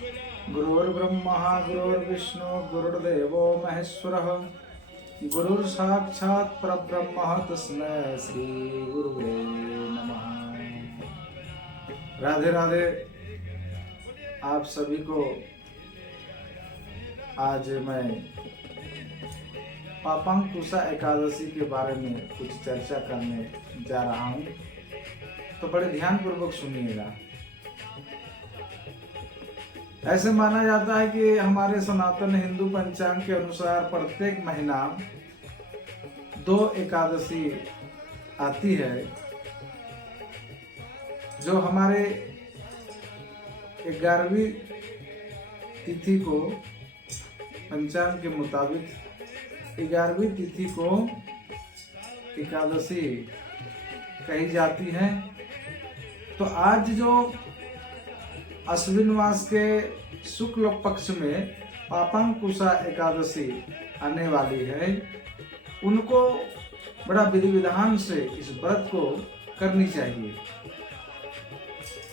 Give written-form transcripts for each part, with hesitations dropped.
गुरुर्ब्रह्मा गुरुर्विष्णु गुरुर्देवो महेश्वरः गुरुर्साक्षात् परब्रह्म तस्मै श्री गुरुवे नमः। राधे राधे। आप सभी को आज मैं पापांकुशा एकादशी के बारे में कुछ चर्चा करने जा रहा हूँ, तो बड़े ध्यान पूर्वक सुनिएगा। ऐसे माना जाता है कि हमारे सनातन हिंदू पंचांग के अनुसार प्रत्येक महीना 2 एकादशी आती है, जो हमारे 11वीं तिथि को पंचांग के मुताबिक 11वीं तिथि को एकादशी कही जाती है। तो आज जो अश्विन मास के शुक्ल पक्ष में पापांकुशा एकादशी आने वाली है, उनको बड़ा विधि विधान से इस व्रत को करनी चाहिए।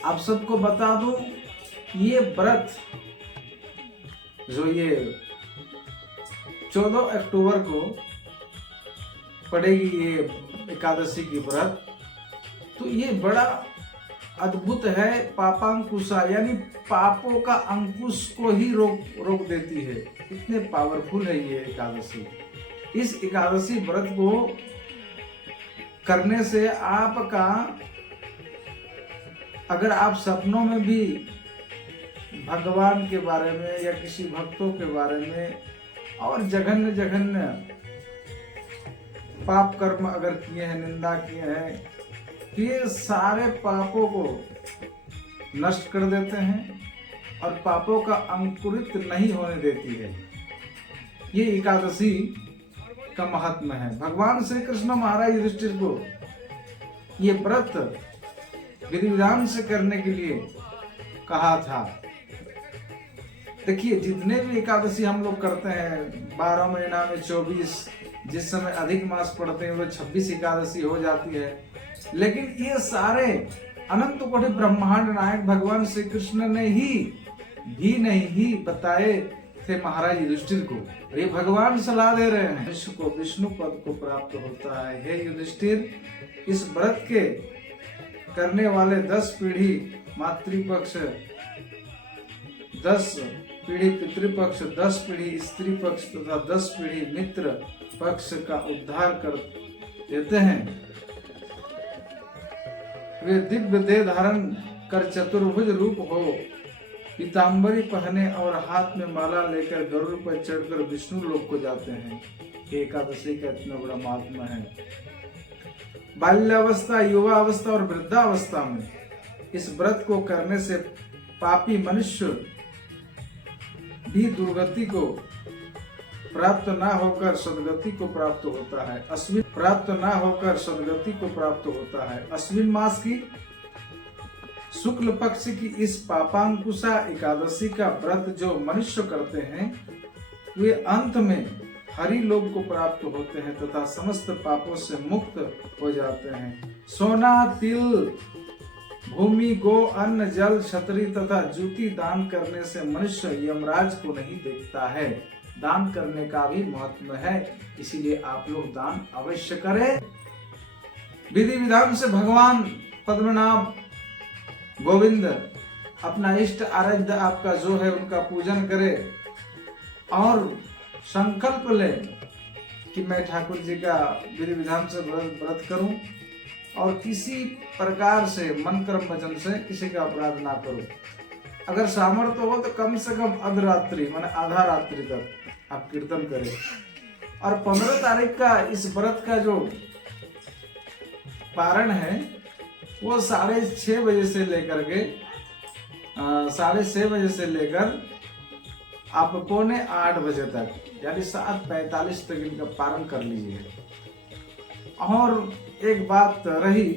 आप सबको बता दूं, ये व्रत जो ये 14 अक्टूबर को पड़ेगी, ये एकादशी की व्रत, तो ये बड़ा अद्भुत है। पापांकुशा यानी पापों का अंकुश को ही रोक देती है। इतने पावरफुल है ये एकादशी। इस एकादशी व्रत को करने से आपका, अगर आप सपनों में भी भगवान के बारे में या किसी भक्तों के बारे में और जघन्य जघन्य पाप कर्म अगर किए हैं, निंदा किए हैं, ये सारे पापों को नष्ट कर देते हैं और पापों का अंकुरित नहीं होने देती है। ये एकादशी का महात्म है। भगवान श्री कृष्ण महाराज युधिष्ठिर को ये व्रत विधि विधान से करने के लिए कहा था। देखिए, जितने भी एकादशी हम लोग करते हैं, 12 महीना में 24, जिस समय अधिक मास पड़ते हैं वो 26 एकादशी हो जाती है, लेकिन ये सारे अनंत कोटि ब्रह्मांड नायक भगवान श्री कृष्ण ने ही नहीं बताए थे महाराज युधिष्ठिर को। ये भगवान सलाह दे रहे हैं, विश्व को विष्णु पद को प्राप्त होता है। हे युधिष्ठिर, इस व्रत के करने वाले 10 पीढ़ी मातृपक्ष, 10 पीढ़ी पितृपक्ष, 10 पीढ़ी स्त्री पक्ष तथा 10 पीढ़ी मित्र पक्ष का उद्धार कर देते हैं। वे दिव्य देह धारण कर चतुर्भुज रूप हो, पीताम्बरी पहने और हाथ में माला लेकर गरुड़ पर चढ़कर विष्णु लोक को जाते हैं। एकादशी का इतना बड़ा महात्मा है। बाल्यावस्था, युवावस्था और वृद्धावस्था में इस व्रत को करने से पापी मनुष्य भी दुर्गति को प्राप्त ना होकर सदगति को प्राप्त होता है। अश्विन मास की शुक्ल पक्ष की इस पापांकुशा एकादशी का व्रत जो मनुष्य करते हैं, वे अंत में हरि लोक को प्राप्त होते हैं तथा समस्त पापों से मुक्त हो जाते हैं। सोना, तिल, भूमि, गो, अन्न, जल, छतरी तथा जूती दान करने से मनुष्य यमराज को नहीं देखता है। दान करने का भी महत्व है, इसीलिए आप लोग दान अवश्य करें। विधि विधान से भगवान पद्मनाभ गोविंद अपना इष्ट आराध्य आपका जो है उनका पूजन करे और संकल्प ले कि मैं ठाकुर जी का विधि विधान से व्रत करूं और किसी प्रकार से मन कर्म वचन से किसी का अपराध ना करूं। अगर सामर्थ्य हो तो कम से कम अर्धरात्रि माने आधा रात्रि तक आप कीर्तन करें। और 15 तारीख का इस व्रत का जो पारण है वो 6:30 बजे से लेकर के 6:30 बजे से लेकर आप 7:45 बजे तक, यानी 7:45 तक इनका पारण कर लीजिए। और एक बात रही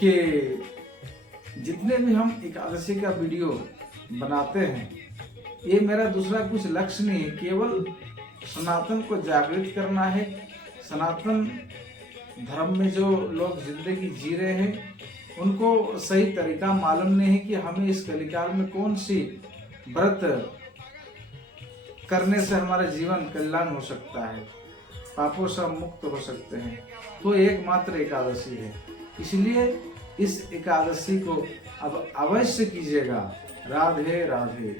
कि जितने भी हम एकादशी का वीडियो बनाते हैं, ये मेरा दूसरा कुछ लक्ष्य नहीं है, केवल सनातन को जागृत करना है। सनातन धर्म में जो लोग जिंदगी जी रहे हैं उनको सही तरीका मालूम नहीं है कि हमें इस कलिकाल में कौन सी व्रत करने से हमारा जीवन कल्याण हो सकता है, पापों से हम मुक्त हो सकते हैं। तो एकमात्र एकादशी है, इसलिए इस एकादशी को अब अवश्य कीजिएगा। राधे राधे।